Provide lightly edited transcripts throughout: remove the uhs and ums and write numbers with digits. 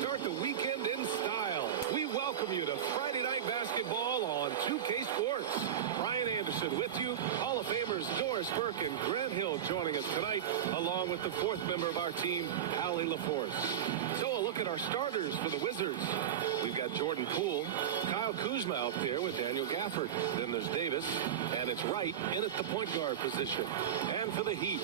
start the weekend in style. We welcome you to Friday Night Basketball on 2K Sports. Brian Anderson with you. Hall of Famers Doris Burke and Grant Hill joining us tonight, along with the fourth member of our team, Allie LaForce. So a look at our starters for the Wizards. We've got Jordan Poole, Kyle Kuzma out there with Daniel Gafford. Then there's Davis, and it's Wright in at the point guard position. And for the Heat,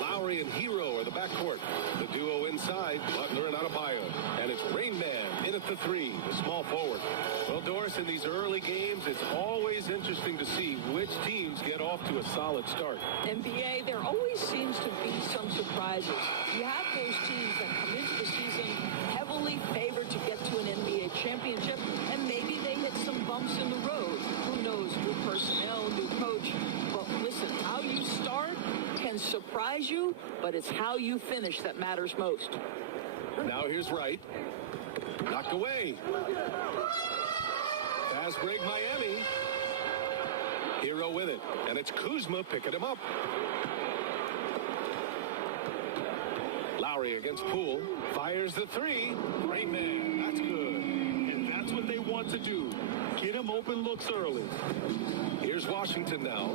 Lowry and Hero are the backcourt. The duo inside, Butler and Adebayo. And it's Rain Man in at the three, the small forward. Well, Doris, in these early games, it's always interesting to see which teams get off to a solid start. NBA, there always seems to be some surprises. You have those teams that come into the season heavily favored to get to an NBA championship, and maybe they hit some bumps in the road. Who knows? New personnel, new coach. But listen, how you start can surprise you, but it's how you finish that matters most. Now here's Wright. Knocked away. Fast break Miami. Hero with it. And it's Kuzma picking him up. Lowry against Poole. Fires the three. Rain Man. That's good. And that's what they want to do. Get him open looks early. Here's Washington now.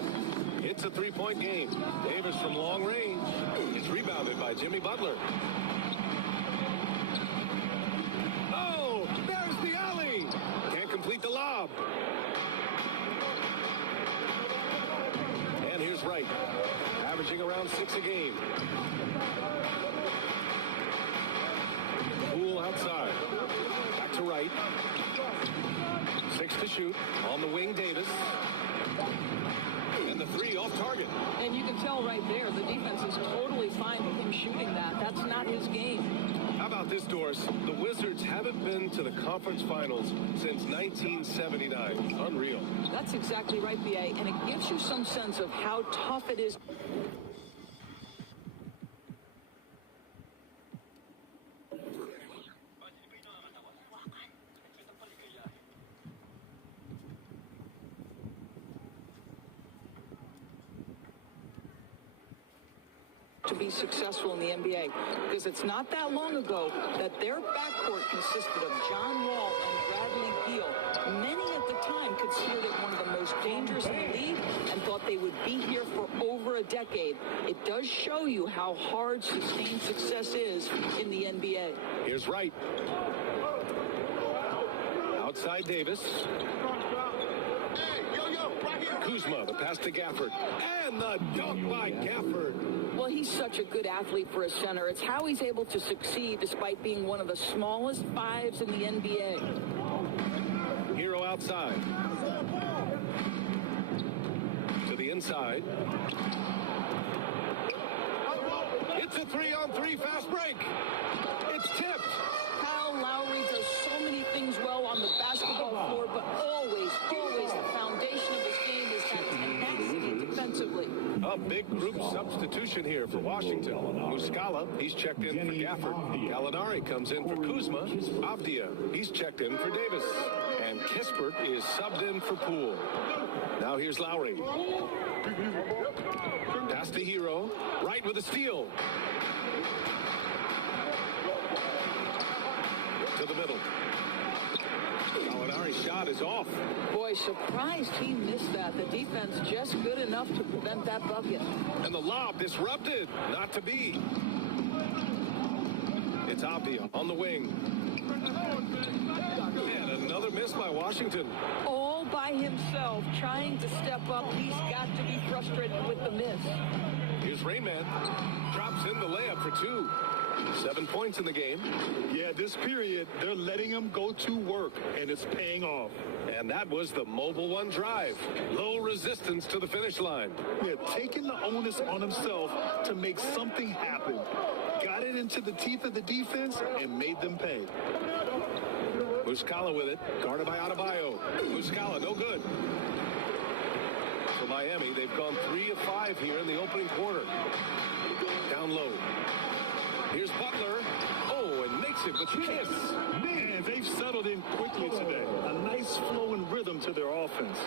It's a three-point game. Davis from long range. It's rebounded by Jimmy Butler. Oh, there's the alley. Can't complete the lob. And here's Wright, averaging around 6 a game. Poole outside. Back to Wright. 6 to shoot. On the wing, Davis. And the three off target. And you can tell right there, the defense is totally fine with him shooting that. That's not his game. How about this, Doris? The Wizards haven't been to the conference finals since 1979. Unreal. That's exactly right, B.A., and it gives you some sense of how tough it is. To be successful in the NBA, because it's not that long ago that their backcourt consisted of John Wall and Bradley Beal. Many at the time considered it one of the most dangerous in the league and thought they would be here for over a decade. It does show you how hard sustained success is in the NBA. Here's Wright. Outside Davis. Kuzma, the pass to Gafford. And the dunk by Gafford. Well, he's such a good athlete for a center. It's how he's able to succeed despite being one of the smallest fives in the NBA. Hero outside. To the inside. It's a 3-on-3 fast break. It's tipped. Kyle Lowry does so many things well on the basketball floor, but always the foundation of his game is that tenacity defensively. A big group substitution here for Washington. Muscala, he's checked in for Gafford. Gallinari comes in for Kuzma. Avdia, he's checked in for Davis. And Kispert is subbed in for Poole. Now here's Lowry. Pass to Hero. Right with a steal. To the middle. Gallinari's shot is off. Boy, surprised he missed that. The defense just good enough to prevent that bucket. And the lob disrupted. Not to be. It's Avdia on the wing. And another miss by Washington. All by himself, trying to step up. He's got to be frustrated with the miss. Here's Rain Man. Drops in the layup for 2. 7 points in the game. Yeah, this period, they're letting him go to work, and it's paying off. And that was the Mobile One drive. Low resistance to the finish line. Yeah, taking the onus on himself to make something happen. Got it into the teeth of the defense and made them pay. Muscala with it. Guarded by Adebayo. Muscala, no good. For Miami, they've gone 3 of 5 here in the opening quarter. Down low. Here's Butler. Oh, and makes it with the kiss. Man, they've settled in quickly today. A nice flow and rhythm rhythm to their offense.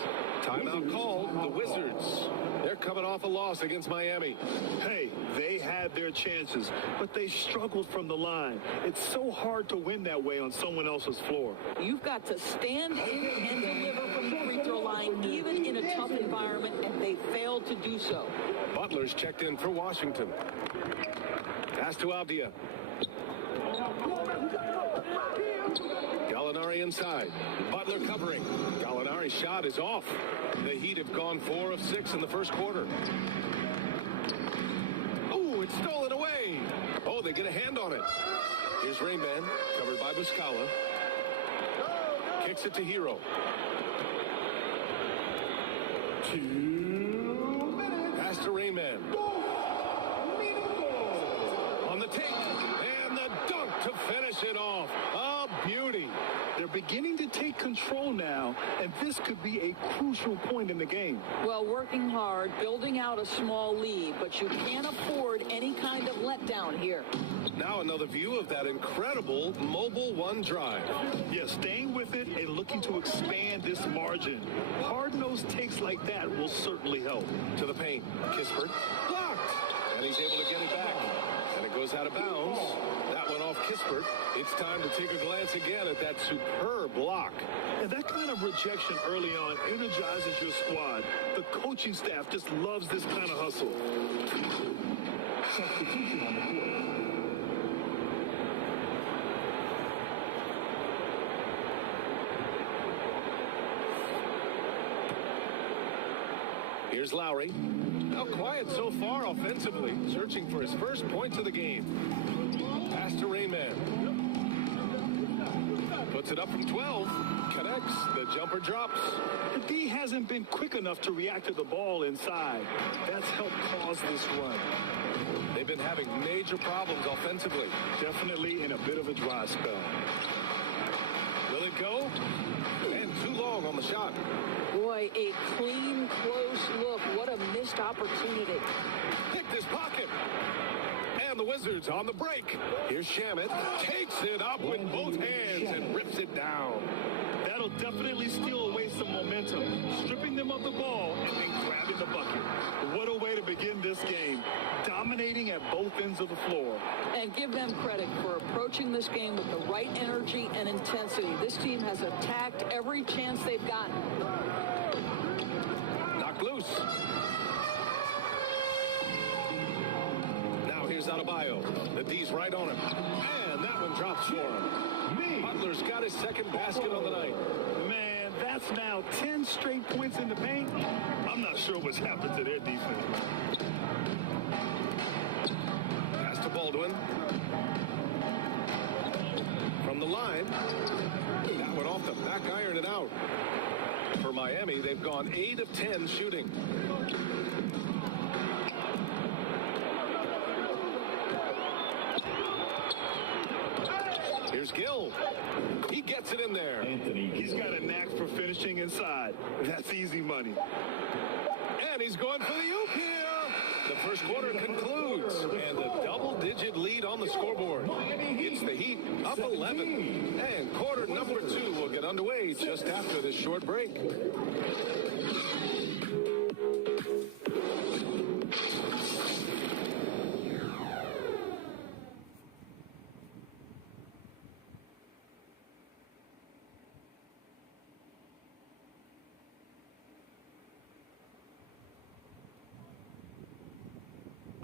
Timeout called. The Wizards. They're coming off a loss against Miami. Hey, they had their chances, but they struggled from the line. It's so hard to win that way on someone else's floor. You've got to stand in and deliver from the free throw line, even in a tough environment, and they failed to do so. Butler's checked in for Washington. Pass to Avdia. Gallinari inside. Butler covering. Gallinari's shot is off. The Heat have gone 4 of 6 in the first quarter. Oh, it's stolen away. Oh, they get a hand on it. Here's Rainman, covered by Muscala. Kicks it to Hero. 2 minutes. Pass to Rainman. On the take. And the dunk to finish it off. A beauty. They're beginning to take control now, and this could be a crucial point in the game. Well, working hard, building out a small lead, but you can't afford any kind of letdown here. Now another view of that incredible mobile one drive. Yeah, staying with it and looking to expand this margin. Hard-nosed takes like that will certainly help. To the paint. Kispert blocked. And he's able to get it back. And it goes out of bounds. That went off Kispert. It's time to take a glance again at that superb block. And that kind of rejection early on energizes your squad. The coaching staff just loves this kind of hustle. Substitution on the court. Here's Lowry. Now quiet so far offensively, searching for his first points of the game. Pass to Rainman. Puts it up from 12. Connects. The jumper drops. The D hasn't been quick enough to react to the ball inside. That's helped cause this run. They've been having major problems offensively. Definitely in a bit of a dry spell. Will it go? And too long on the shot. Boy, a clean, close look. What a missed opportunity. Picked his pocket. And the Wizards on the break. Here's Shamet. Takes it up with both hands and rips it down. That'll definitely steal away some momentum, stripping them of the ball and then grabbing the bucket. What a way to begin this game, dominating at both ends of the floor. And give them credit for approaching this game with the right energy and intensity. This team has attacked every chance they've gotten. Knocked loose. Now here's Adebayo. The D's right on him. And that one drops for him. Butler's got his second basket on the night. Man, that's now 10 straight points in the paint. I'm not sure what's happened to their defense. Pass to Baldwin. From the line. That went off the back iron and out. For Miami, they've gone 8 of 10 shooting. Here's Gill. He gets it in there. He's got a knack for finishing inside. That's easy money. And he's going for the oop here. The first quarter concludes, and the double-digit lead on the scoreboard. It's the Heat up 11. And quarter number 2 will get underway just after this short break.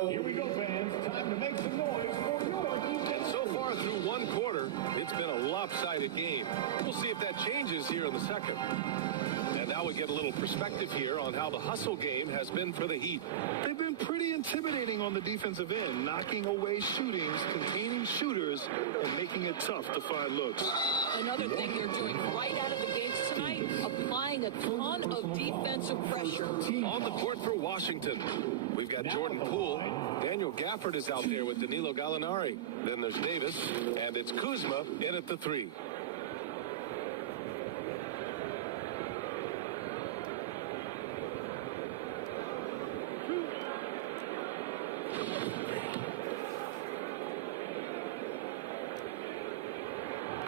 Here we go, fans. Time to make some noise for your team. And so far through one quarter, it's been a lopsided game. We'll see if that changes here in the second. And now we get a little perspective here on how the hustle game has been for the Heat. They've been pretty intimidating on the defensive end, knocking away shootings, containing shooters, and making it tough to find looks. Another thing you're doing right out of the gates tonight, applying a ton of defensive pressure. On the court for Washington, we've got Jordan Poole. Daniel Gafford is out there with Danilo Gallinari. Then there's Davis, and it's Kuzma in at the 3.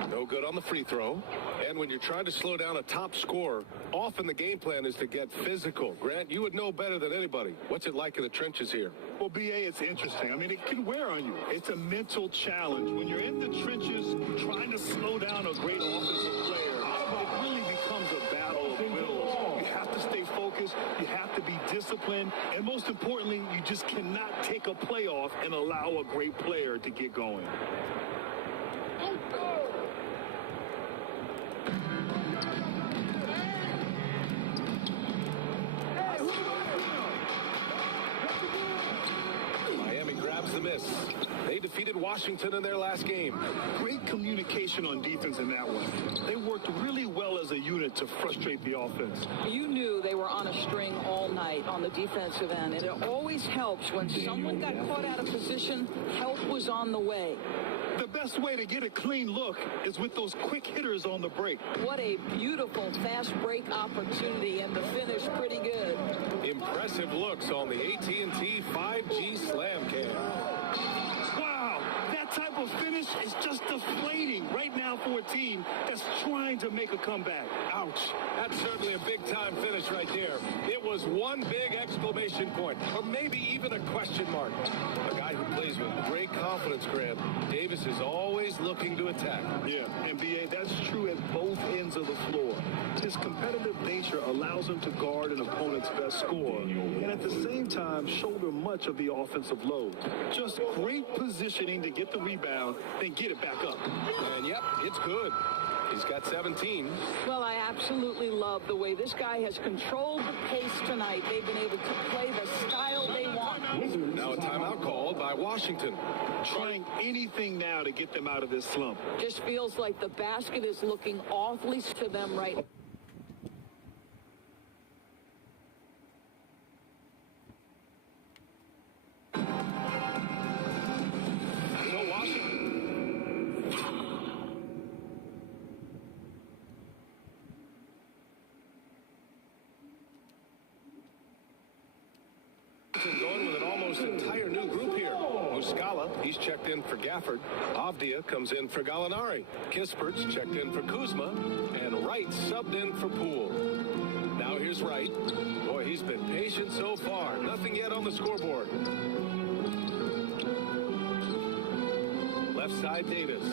No No good on the free throw. And when you're trying to slow down a top scorer, often the game plan is to get physical. Grant, you would know better than anybody. What's it like in the trenches here? Well, B.A., it's interesting. I mean, it can wear on you. It's a mental challenge. When you're in the trenches trying to slow down a great offensive player, it really becomes a battle of wills. You have to stay focused. You have to be disciplined. And most importantly, you just cannot take a play off and allow a great player to get going. Miami grabs the miss. They defeated Washington in their last game. Great communication on defense in that one. They worked really well as a unit to frustrate the offense. You knew they were on a string all night on the defensive end, and it always helps when someone got caught out of position, help was on the way. The best way to get a clean look is with those quick hitters on the break. What a beautiful fast break opportunity, and the finish pretty good. Impressive looks on the AT&T 5G Slam Cam. Wow, that type of finish is just deflating right now for a team that's trying to make a comeback. Ouch. That's certainly a big-time finish right there. It was one big exclamation point, or maybe even a question mark. A guy who plays with great confidence, Grant. Davis is always looking to attack. Yeah, and B.A., that's true at both ends of the floor. His competitive nature allows him to guard an opponent's best scorer, and at the same time shoulder much of the offensive load. Just great positioning to get the rebound, then get it back up. And yep, it's good. He's got 17. Well, I absolutely love the way this guy has controlled the pace tonight. They've been able to play the style they want. Now a timeout called by Washington. Trying anything now to get them out of this slump. Just feels like the basket is looking awfully to them right now. Going with an almost entire new group here. Muscala, he's checked in for Gafford. Avdia comes in for Gallinari. Kispert's checked in for Kuzma. And Wright subbed in for Poole. Now here's Wright. Boy, he's been patient so far. Nothing yet on the scoreboard. Left side, Davis.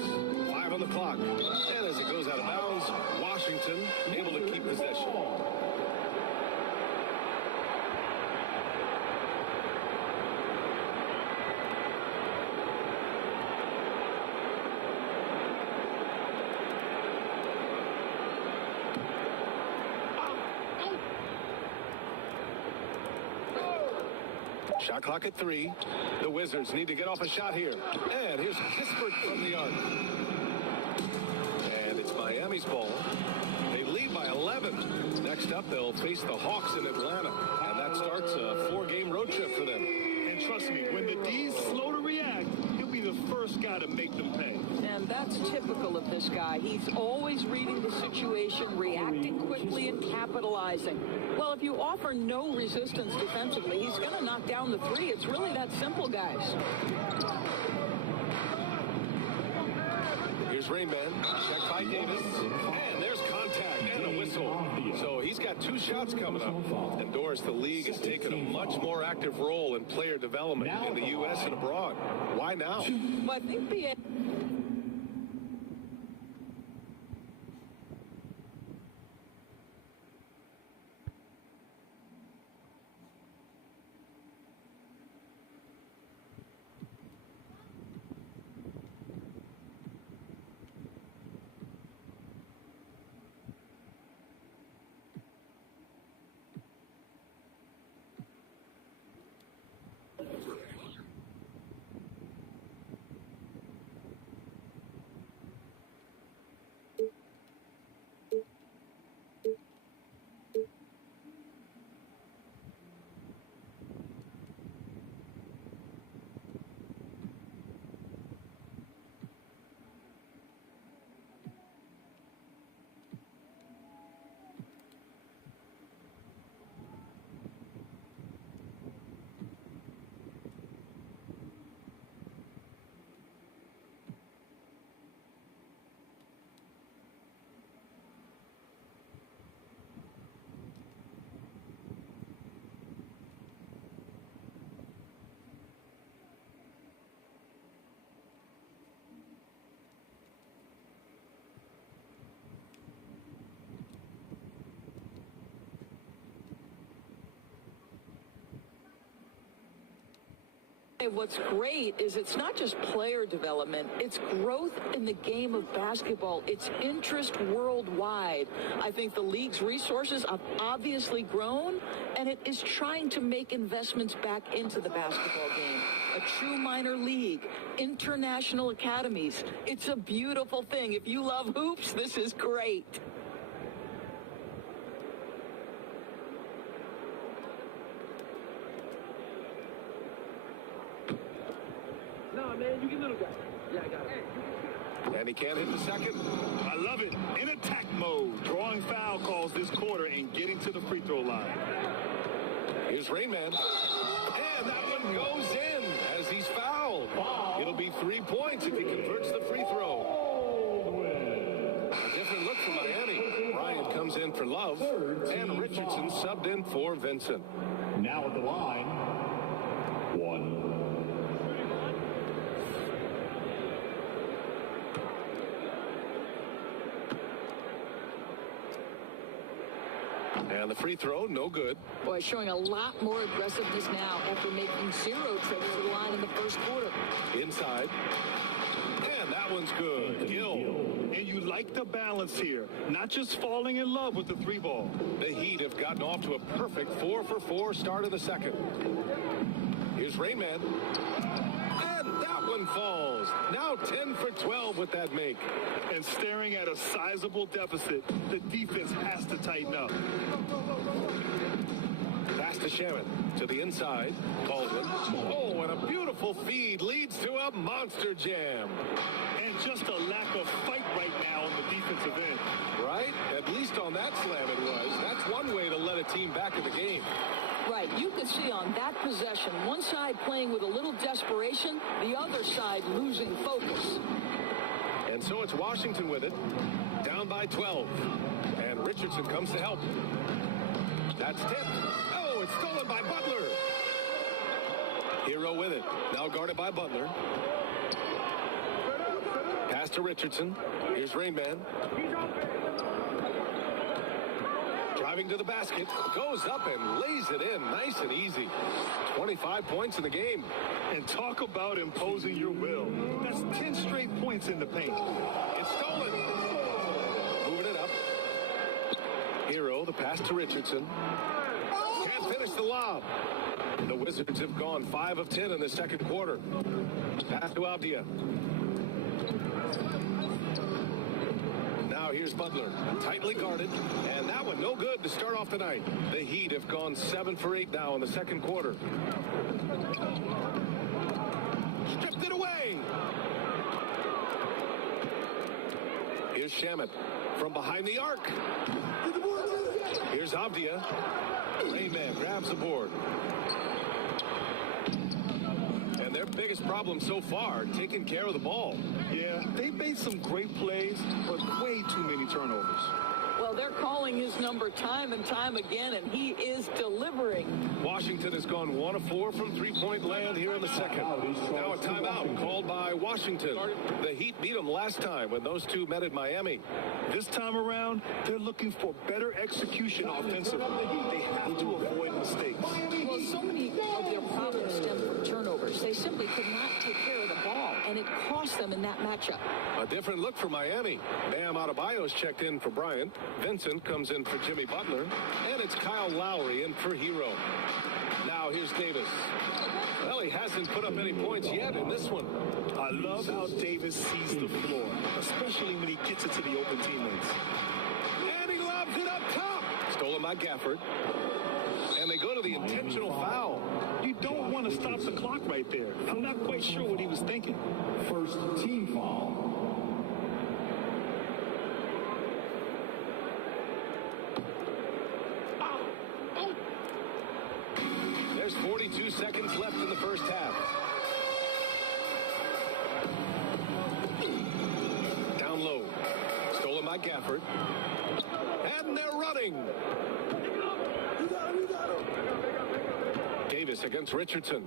5 on the clock. And as it goes out of bounds, Washington able to keep possession. Shot clock at 3. The Wizards need to get off a shot here. And here's Kispert from the arc. And it's Miami's ball. They lead by 11. Next up, they'll face the Hawks in Atlanta. And that starts a 4-game road trip for them. And trust me, when the D's slow to react, he'll be the first guy to make them pay. And that's typical of this guy. He's always reading the situation, reacting quickly, and capitalizing. Well, if you offer no resistance defensively, he's going to knock down the 3. It's really that simple, guys. Here's Rainman. Check by Davis. And there's contact and a whistle. So he's got 2 shots coming up. And Doris, the league has taken a much more active role in player development in the U.S. and abroad. Why now? Well, I think the Dave, what's great is it's not just player development, it's growth in the game of basketball. It's interest worldwide. I think the league's resources have obviously grown, and it is trying to make investments back into the basketball game. A true minor league, international academies. It's a beautiful thing. If you love hoops, this is great. No, man, you get little guy. Yeah, I got it. And he can't hit the second. I love it. In attack mode, drawing foul calls this quarter and getting to the free throw line. Here's Rain Man. And that one goes in as he's fouled. It'll be 3 points if he converts the free throw. A different look for Miami. Bryant comes in for Love, and Richardson subbed in for Vincent. Now at the line, 1. And the free throw, no good. Boy, showing a lot more aggressiveness now after making 0 trips to the line in the first quarter. Inside. And that one's good. Gill. And you like the balance here, not just falling in love with the three ball. The Heat have gotten off to a perfect 4-for-4 start of the second. Here's Rayman. And that one falls. Now 10 for 12 with that make. And staring at a sizable deficit, the defense has to tighten up. Pass to Shaman. To the inside. Baldwin. Oh, and a beautiful feed leads to a monster jam. And just a lack of fight right now on the defensive end. Right? At least on that slam it was. That's one way to let a team back in the game. Right, you could see on that possession, one side playing with a little desperation, the other side losing focus. And so it's Washington with it, down by 12. And Richardson comes to help. That's tipped. Oh, it's stolen by Butler. Hero with it, now guarded by Butler. Pass to Richardson. Here's Rainman. Driving to the basket, goes up and lays it in nice and easy. 25 points in the game. And talk about imposing your will. That's 10 straight points in the paint. It's stolen. Moving it up. Hero, the pass to Richardson. Can't finish the lob. The Wizards have gone 5 of 10 in the second quarter. Pass to Avdia. Now here's Butler, tightly guarded, and that one no good to start off the night. The Heat have gone 7 for 8 now in the second quarter. Stripped it away. Here's Shamet from behind the arc. Here's Avdia. Rayman grabs the board. And their biggest problem so far, taking care of the ball. Yeah, they made some great plays, but way too many turnovers. Well, they're calling his number time and time again, and he is delivering. Washington has gone 1 of 4 from three-point land here in the second. Now a timeout called by Washington. The Heat beat them last time when those two met at Miami. This time around, they're looking for better execution offensively. They have to avoid mistakes. Well, so many of their problems stem from turnovers. They simply could not take care of the ball, and it cost them in that matchup. A different look for Miami. Bam Adebayo's checked in for Bryant. Vincent comes in for Jimmy Butler. And it's Kyle Lowry in for Hero. Now here's Davis. Well, he hasn't put up any points yet in this one. I love how Davis sees the floor, especially when he gets it to the open teammates. And he lobs it up top. Stolen by Gafford. And they go to the intentional foul. You don't want to stop the clock right there. I'm not quite sure what he was thinking. First team foul. There's 42 seconds left in the first half. Down low. Stolen by Gafford. And they're running. Davis against Richardson.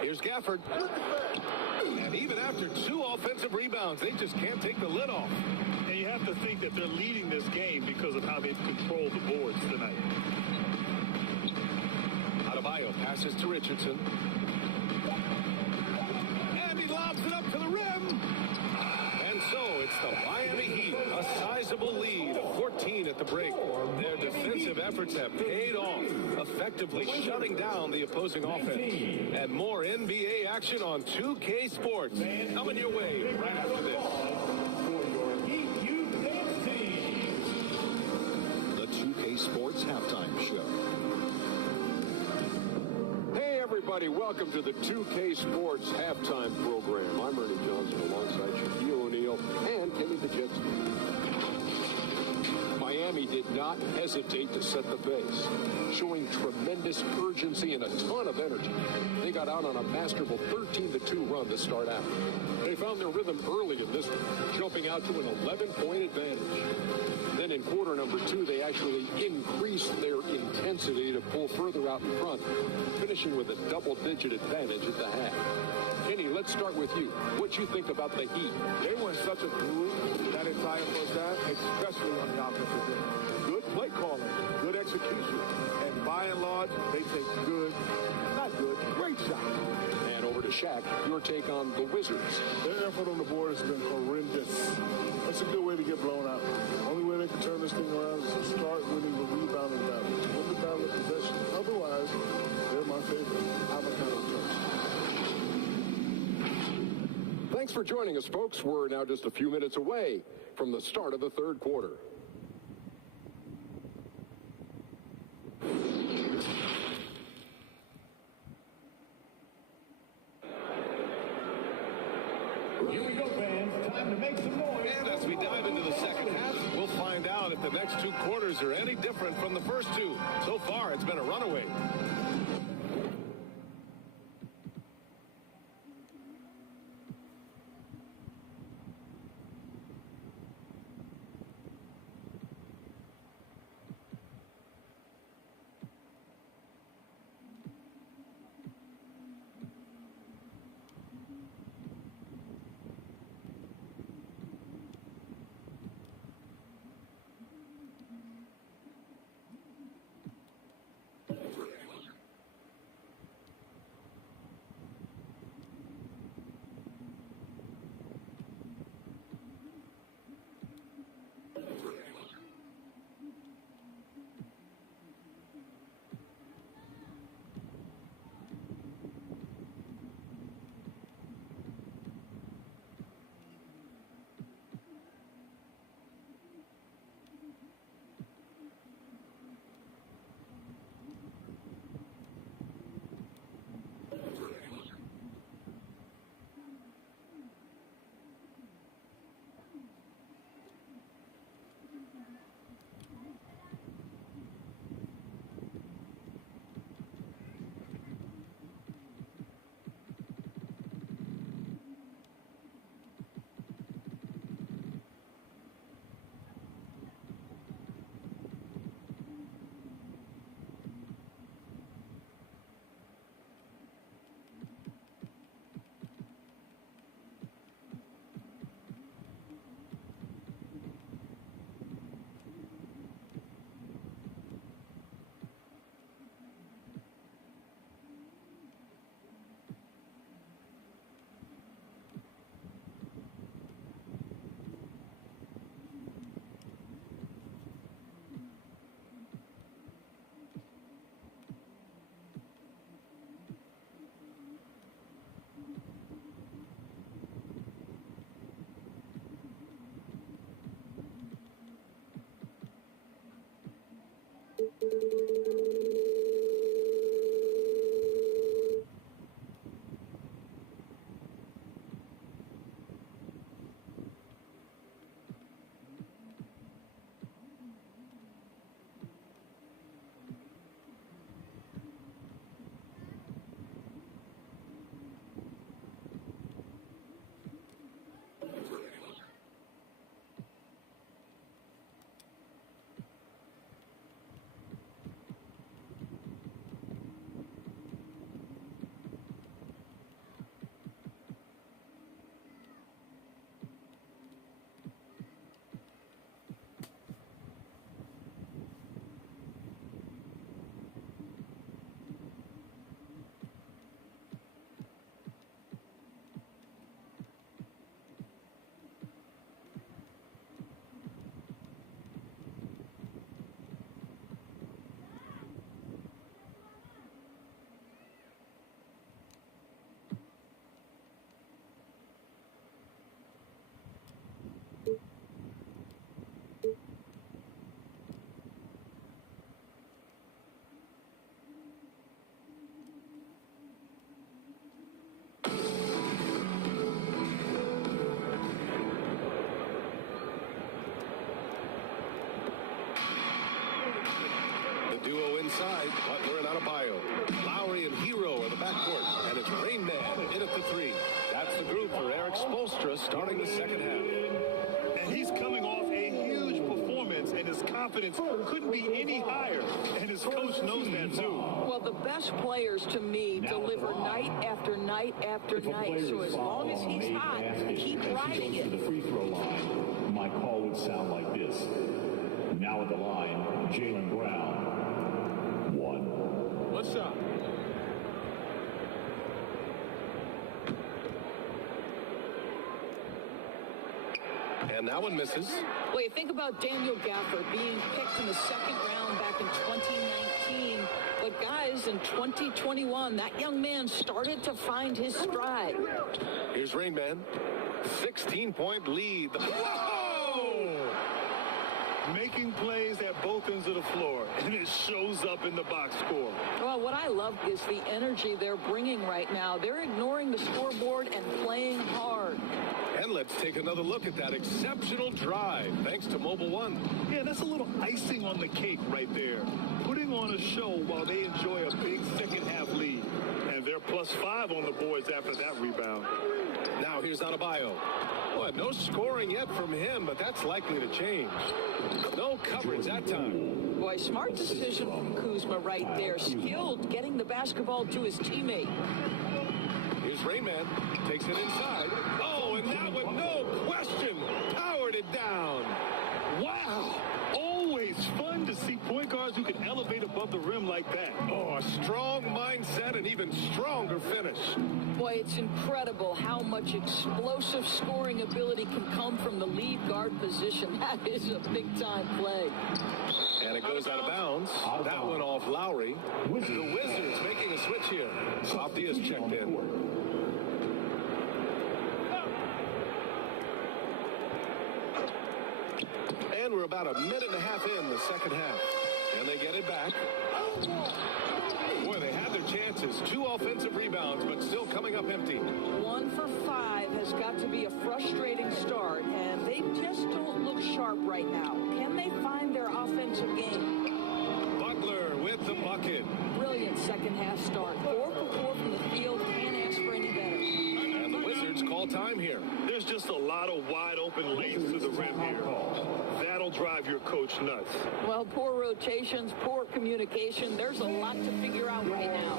Here's Gafford. And even after 2 offensive rebounds, they just can't take the lid off. And you have to think that they're leading this game because of how they've controlled the boards tonight. Adebayo Passes to Richardson. And he lobs it up to the rim. And so it's the Miami Heat, a sizable lead of 14 at the break. Their defensive efforts have paid off, effectively shutting down the opposing offense. And more NBA action on 2K Sports coming your way right after this. The 2K Sports Halftime Show. Hey everybody, welcome to the 2K Sports Halftime Program. I'm Ernie Johnson alongside Shaquille O'Neal and Kenny the Jet. Miami did not hesitate to set the pace, showing tremendous urgency and a ton of energy. They got out on a masterful 13-2 run to start out. They found their rhythm early in this one, jumping out to an 11-point advantage. Then in quarter number 2, they actually increased their intensity to pull further out in front, finishing with a double-digit advantage at the half. Kenny, let's start with you. What you think about the Heat? They were in such a groove that entire first half, especially on the offensive end. Good play calling, good execution, and by and large, they take great shots. And over to Shaq, your take on the Wizards. Their effort on the board has been horrendous. That's a good way to get blown out. Only way they can turn this thing around is to start winning the rebounding battle. Win the battle of possession. Otherwise, they're my favorite avocado toast. Thanks for joining us, folks. We're now just a few minutes away from the start of the third quarter. Here we go, fans. Time to make some noise. And as we dive into the second half, we'll find out if the next two quarters are any different from the first two. So far, it's been a runaway. inside. Butler and Adebayo. Lowry and Hero are the backcourt. And it's Rain Man in at the three. That's the group for Eric Spoelstra starting the second half. And he's coming off a huge performance, and his confidence couldn't be any higher. And his coach knows that, too. Well, the best players, to me, deliver night after night after night. So as long as he's hot, keep riding it. To the free throw line, my call would sound like this. Now at the line, Jaylen Brown. 1. What's up? And that one misses. Well, you think about Daniel Gafford being picked in the second round back in 2019. But guys, in 2021, that young man started to find his stride. Here's Rain Man. 16-point lead. Whoa! Making plays at both ends of the floor, and it shows up in the box score. Well, what I love is the energy they're bringing right now. They're ignoring the scoreboard and playing hard. And let's take another look at that exceptional drive, thanks to Mobile One. Yeah, that's a little icing on the cake right there. Putting on a show while they enjoy a big second-half lead. And they're +5 on the boards after that rebound. Now here's Adebayo. Well, no scoring yet from him, but that's likely to change. No coverage that time. Boy, smart decision from Kuzma right there. Skilled getting the basketball to his teammate. Here's Rain Man. Takes it inside. Oh, and that one, no question, powered it down. Wow! Always fun to see point guards who can elevate above the rim like that. Oh, a strong mindset and even stronger finish. Boy, it's incredible how much explosive scoring ability can come from the lead guard position. That is a big-time play. And it goes out of bounds. That one off Lowry. The Wizards making a switch here. Softy has checked in. And we're about a minute and a half in the second half. And they get it back. Boy, they had their chances. 2 offensive rebounds, but still coming up empty. 1 for 5 has got to be a frustrating start, and they just don't look sharp right now. Can they find their offensive game? Butler with the bucket. Brilliant second half start. 4 for 4 from the field. Can't ask for any better. And the Wizards call time here. There's just a lot of wide open lanes to the rim here. That'll drive your coach nuts. Well, poor rotations, poor communication. There's a lot to figure out right now.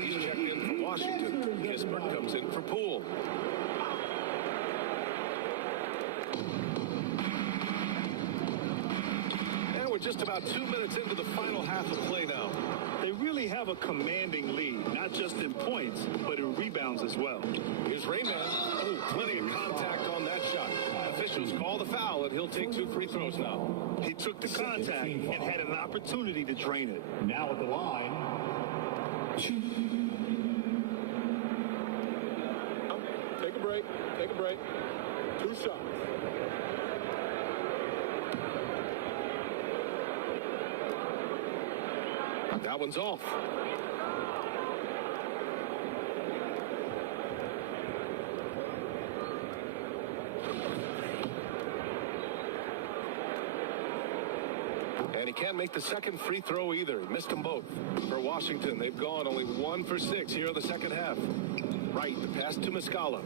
He's checked in for Washington. Kispert comes in for Poole. And we're just about 2 minutes into the final half of play now. They really have a commanding lead, not just in points, but in rebounds as well. Here's Rain Man. Oh, plenty of contact on that shot. Officials call the foul, and he'll take 2 free throws now. He took the contact and had an opportunity to drain it. Now at the line, Take a break. Take a break. 2 shots. That one's off. And he can't make the second free throw either. He missed them both. For Washington, they've gone only 1 for 6 here in the second half. Right, the pass to Muscala.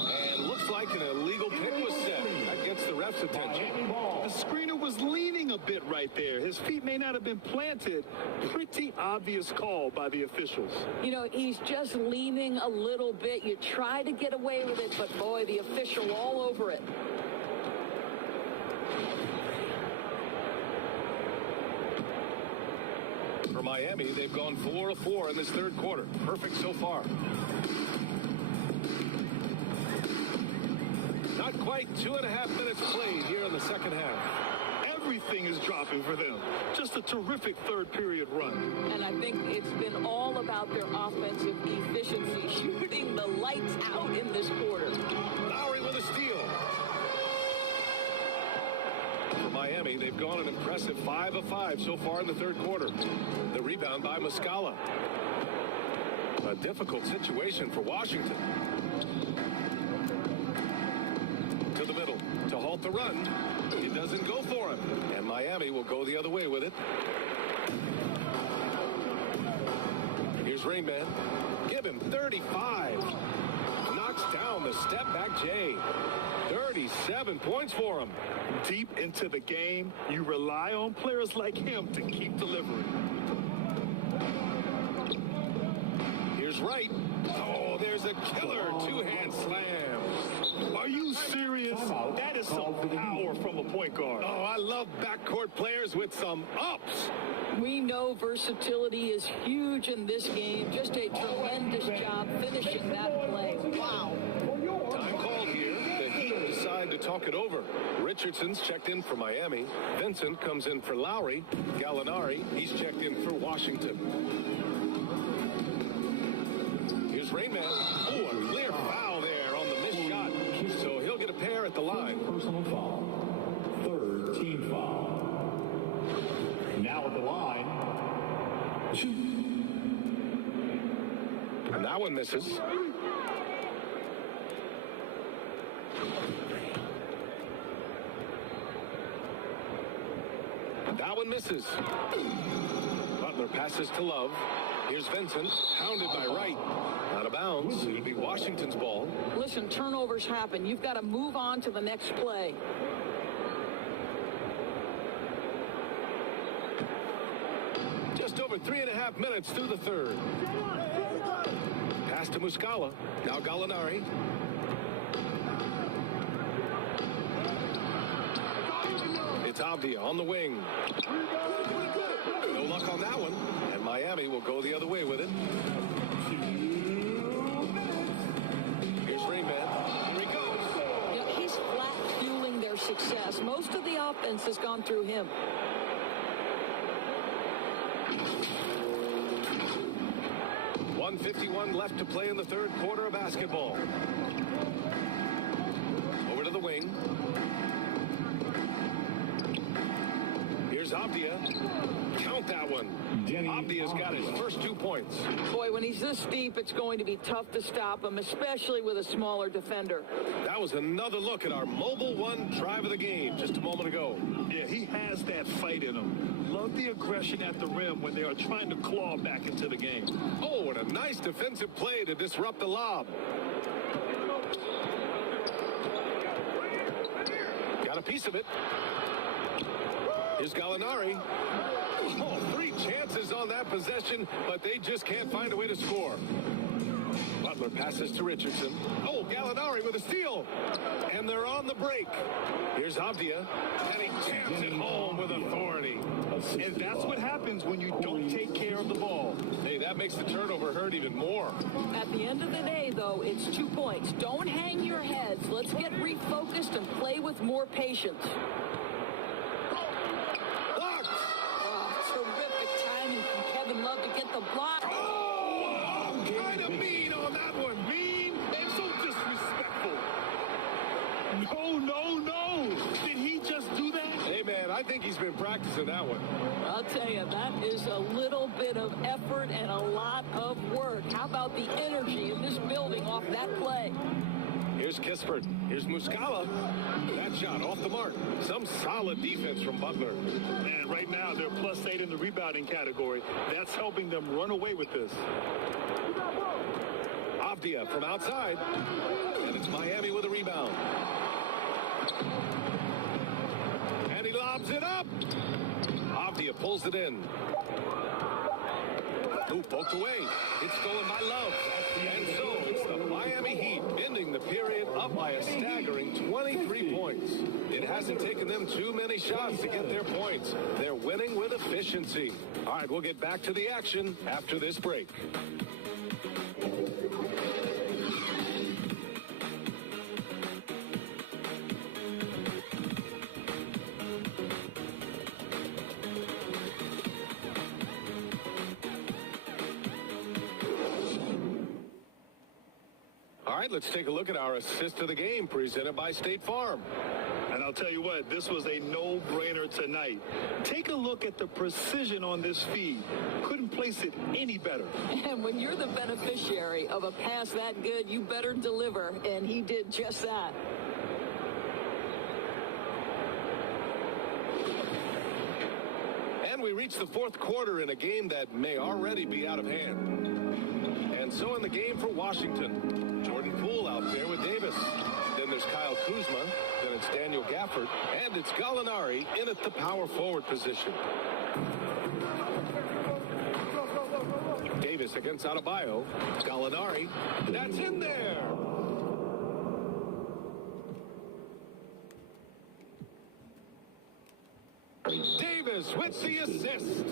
And looks like an illegal pick was set. That gets the ref's attention. The screener was leaning a bit right there. His feet may not have been planted. Pretty obvious call by the officials. You know, he's just leaning a little bit. You try to get away with it, but boy, the official all over it. For Miami, they've gone 4 of 4 in this third quarter. Perfect so far. Not quite 2.5 minutes played here in the second half. Everything is dropping for them. Just a terrific third period run. And I think it's been all about their offensive efficiency, shooting the lights out in this quarter. Lowry with a steal. For Miami, they've gone an impressive 5 of 5 so far in the third quarter. The rebound by Muscala. A difficult situation for Washington. To the middle to halt the run. It doesn't go for him. And Miami will go the other way with it. Here's Rainman. Give him 35. Knocks down the step back Jay. 37 points for him. Deep into the game, you rely on players like him to keep delivering. Here's Wright. Oh, there's a killer two-hand slam. Are you serious? That is some power from a point guard. Oh, I love backcourt players with some ups. We know versatility is huge in this game. Just a tremendous job finishing that play. Wow. Time called here. The Heat decide to talk it over. Richardson's checked in for Miami. Vincent comes in for Lowry. Gallinari, he's checked in for Washington. Here's Rainman. Oh, a clear foul there on the missed shot. So he'll get a pair at the line. Personal foul. Third team foul. Now at the line. And that one misses. That one misses. Butler passes to Love. Here's Vincent, hounded by Wright. Out of bounds. It'll be Washington's ball. Listen, turnovers happen. You've got to move on to the next play. Just over 3.5 minutes through the third. Pass to Muscala. Now Gallinari. It's Avdia on the wing. No luck on that one. And Miami will go the other way with it. Here's Rainman. Here he goes. You know, he's flat fueling their success. Most of the offense has gone through him. .151 left to play in the third quarter of basketball. Over to the wing. Here's Avdia. Count that one. Avdia's got his first 2 points. Boy, when he's this deep, it's going to be tough to stop him, especially with a smaller defender. That was another look at our Mobile One drive of the game just a moment ago. Yeah, he has that fight in him. Love the aggression at the rim when they are trying to claw back into the game. Oh, and a nice defensive play to disrupt the lob. Got a piece of it. Here's Gallinari. Oh, 3 chances on that possession, but they just can't find a way to score. Butler passes to Richardson. Oh, Gallinari with a steal. And they're on the break. Here's Avdia. And he jams it home with authority. And that's what happens when you don't take care of the ball. Hey, that makes the turnover hurt even more. At the end of the day, though, it's 2 points. Don't hang your heads. Let's get refocused and play with more patience. Blocked. Terrific timing from Kevin Love to get the block. Oh, kind of mean on that one. Mean and so disrespectful. No. Did he just do that? Hey, man, I think he's been practicing that one. I'll tell you, that is a little bit of effort and a lot of work. How about the energy in this building off that play? Here's Kispert. Here's Muscala. That shot off the mark. Some solid defense from Butler. And right now, they're +8 in the rebounding category. That's helping them run away with this. Avdia from outside. And it's Miami with a rebound. And he lobs it up. Avdia pulls it in. Ooh, poked away. It's stolen by Love. And so it's the Miami Heat ending the period up by a staggering 23 points. It hasn't taken them too many shots to get their points. They're winning with efficiency. All right, we'll get back to the action after this break. All right, let's take a look at our assist of the game presented by State Farm. And I'll tell you what, this was a no-brainer tonight. Take a look at the precision on this feed. Couldn't place it any better. And when you're the beneficiary of a pass that good, you better deliver, and he did just that. And we reach the fourth quarter in a game that may already be out of hand. And so in the game for Washington, Jordan Poole out there with Davis. Then there's Kyle Kuzma. Then it's Daniel Gafford. And it's Gallinari in at the power forward position. Davis against Adebayo. Gallinari. That's in there. Davis with the assist.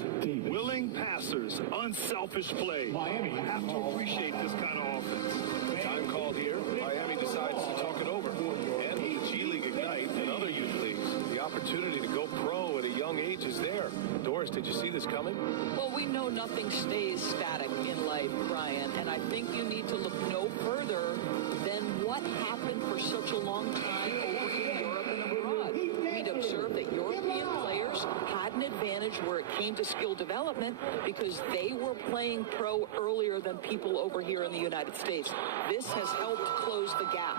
Willing passers, unselfish play. Miami You have to appreciate this kind of offense. Time called here. Miami decides to talk it over. And with the G League Ignite and other youth leagues, the opportunity to go pro at a young age is there. Doris, did you see this coming? Well, we know nothing stays static in life, Brian, and I think you need to look no further than what happened for such a long time over in Europe and abroad. We'd observed that European players had an advantage where it came to skill development because they were playing pro earlier than people over here in the United States. This has helped close the gap.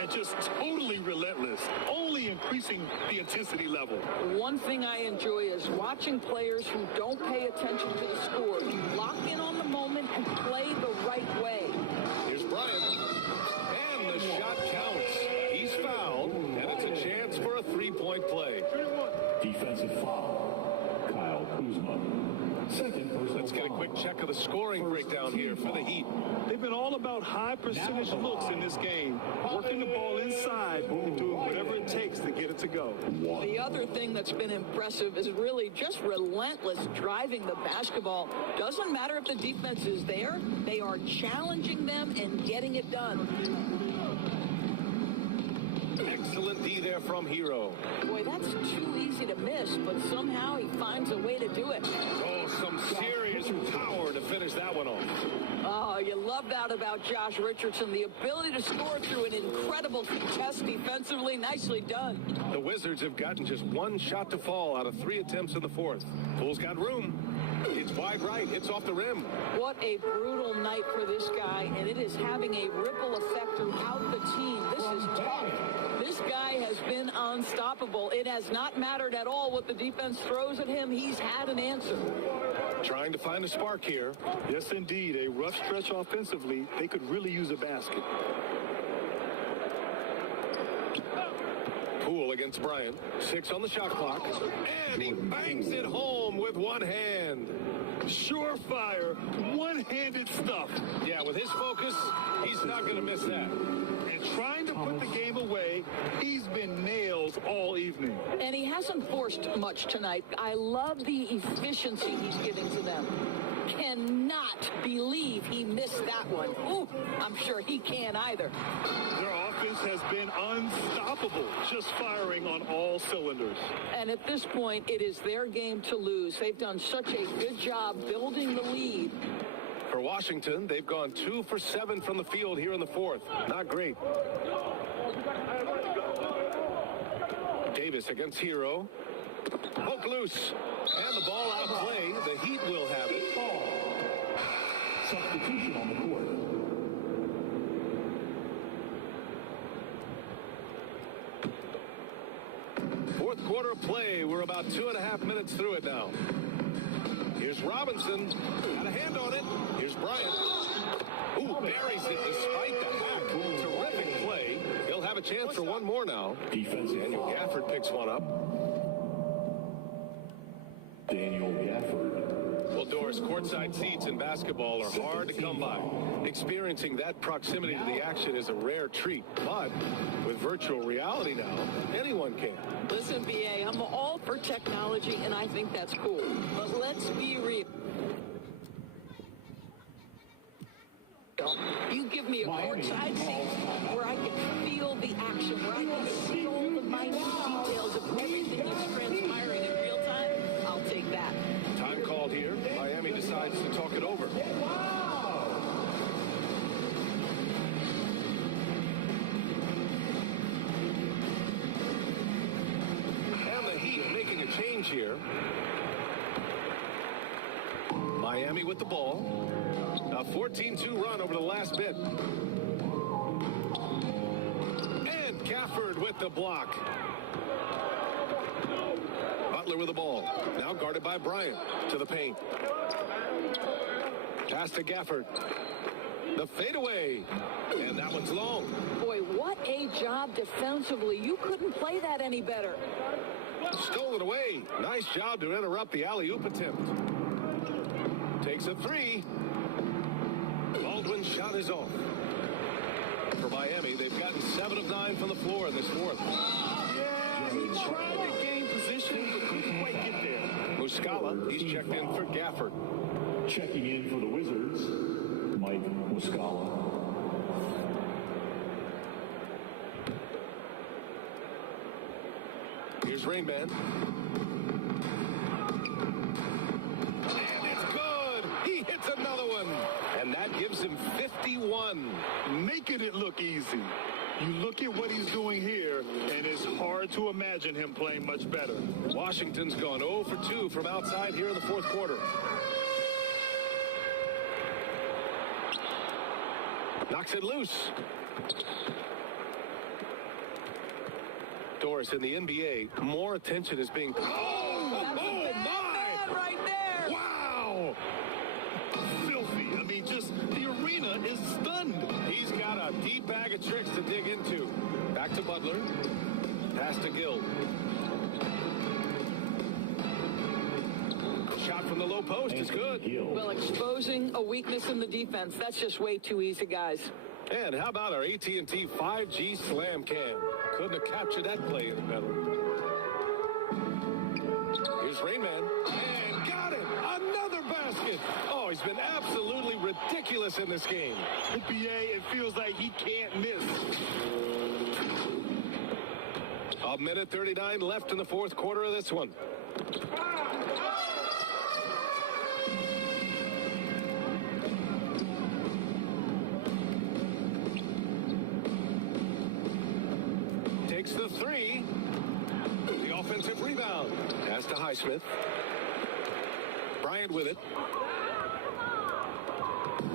And just totally relentless, only increasing the intensity level. One thing I enjoy is watching players who don't pay attention to the score lock in on the moment and play the right way. Here's Bryant. And the shot counts. He's fouled, and it's a chance for a three-point play. Defensive foul. Kyle Kuzma. Second personal Let's get a quick check of the scoring breakdown here for the Heat. They've been all about high percentage looks in this game, working the ball inside and doing whatever it takes to get it to go. The other thing that's been impressive is really just relentless driving the basketball. Doesn't matter if the defense is there, they are challenging them and getting it done. Excellent D there from Hero. Boy, that's too easy to miss, but somehow he finds a way to do it. Oh, some serious power to finish that one off. Oh, you love that about Josh Richardson, the ability to score through an incredible contest defensively. Nicely done. The Wizards have gotten just one shot to fall out of 3 attempts in the fourth. Poole's got room. It's wide right. Hits off the rim. What a brutal night for this guy, and it is having a ripple effect throughout the team. This is tough. This guy has been unstoppable. It has not mattered at all what the defense throws at him. He's had an answer. Trying to find a spark here. Yes, indeed. A rough stretch offensively. They could really use a basket. Poole against Bryant. 6 on the shot clock. And he bangs it home with one hand. Surefire, one-handed stuff. Yeah, with his focus, he's not going to miss that. And trying to put the game away, he's been nailed all evening. And he hasn't forced much tonight. I love the efficiency he's giving to them. Cannot believe he missed that one. Ooh, I'm sure he can't either. Their offense has been unstoppable, just firing on all cylinders. And at this point, it is their game to lose. They've done such a good job building the lead. For Washington, they've gone 2 for 7 from the field here in the fourth. Not great. Davis against Hero. Poke loose. And the ball out of play. The Heat will have it. Substitution on the court. Fourth quarter of play. We're about 2.5 minutes through it now. Here's Robinson. Got a hand on it. Here's Bryant. Ooh, buries it despite the hack. Terrific play. He'll have have a chance for one more now. Defensive Daniel foul. Gafford picks one up. Daniel Gafford. Well, Doris, courtside seats in basketball are hard to come by. Experiencing that proximity to the action is a rare treat. But with virtual reality now, anyone can. Listen, BA, I'm all for technology, and I think that's cool. But let's be real. You give me a courtside seat where I can feel the action, where I can see all the minute details of everything that's transpiring in real time. I'll take that. Time called here. Miami decides to talk it over. And the Heat making a change here. Miami with the ball. A 14-2 run over the last bit. And Gafford with the block. Butler with the ball. Now guarded by Bryant. To the paint. Pass to Gafford. The fadeaway. And that one's long. Boy, what a job defensively. You couldn't play that any better. Stolen away. Nice job to interrupt the alley-oop attempt. Takes a three. Baldwin's shot is off. For Miami, they've gotten 7 of 9 from the floor in this fourth. Yeah, he tried to gain position, but couldn't quite get there. Muscala, he's checked in for Gafford. Checking in for the Wizards, Mike Muscala. Here's Rain Man. And it's good. He hits another one. And that gives him 51. Making it look easy. You look at what he's doing here, and it's hard to imagine him playing much better. Washington's gone 0 for 2 from outside here in the fourth quarter. Knocks it loose. Doris, in the NBA, more attention is being... Oh my! Right there. Wow! Filthy. I mean, just the arena is stunned. He's got a deep bag of tricks to dig into. Back to Butler. Pass to Gill. Shot from the low post is good. Well, exposing a weakness in the defense, that's just way too easy, guys. And how about our AT&T 5G Slam Cam? Couldn't have captured that play any better. Here's Rain Man. And got it! Another basket! Oh, he's been absolutely ridiculous in this game. With BA, it feels like he can't miss. A minute 39 left in the fourth quarter of this one. Takes the three. The offensive rebound. Pass to Highsmith. Bryant with it.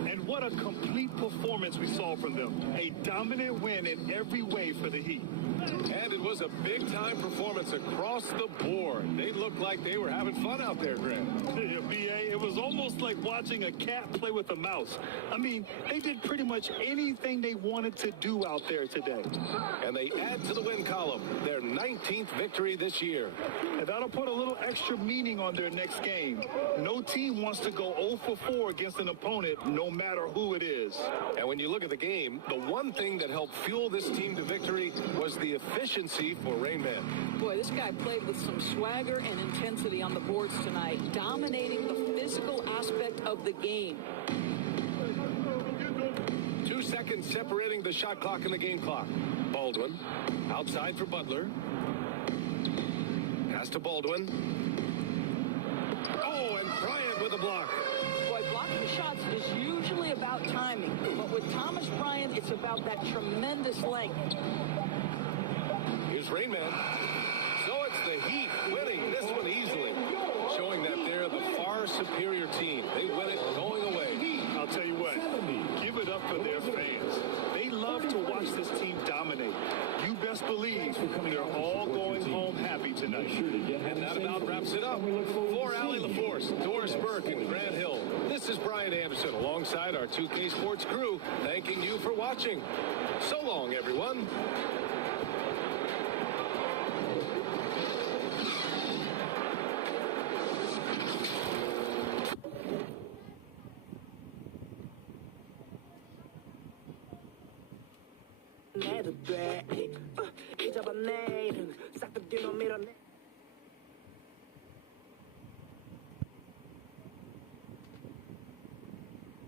And what a complete performance we saw from them. A dominant win in every way for the Heat. And it was a big-time performance across the board. They looked like they were having fun out there, Grant. Yeah, BA, it was almost like watching a cat play with a mouse. I mean, they did pretty much anything they wanted to do out there today. And they add to the win column, their 19th victory this year. And that'll put a little extra meaning on their next game. No team wants to go 0 for 4 against an opponent, no matter who it is. And when you look at the game, the one thing that helped fuel this team to victory was the efficiency for Rain Man. Boy, this guy played with some swagger and intensity on the boards tonight, dominating the physical aspect of the game. 2 seconds separating the shot clock and the game clock. Baldwin outside for Butler. Pass to Baldwin. Oh, and Bryant with a block. Boy, blocking shots is usually about timing, but with Thomas Bryant, it's about that tremendous length. Here's Rain Man. So it's the Heat winning this one easily, showing that they're the far superior team. They win it going away. I'll tell you what, give it up for their fans. They love to watch this team dominate. You best believe they're all going home happy play tonight. And that about wraps it up. For Allie LaForce, Doris Burke, and Grant Hill, this is Brian Anderson alongside our 2K Sports crew, thanking you for watching. So long, everyone. 내도 돼. 잊어봐 내일은 싹 다 뒤로 밀어내.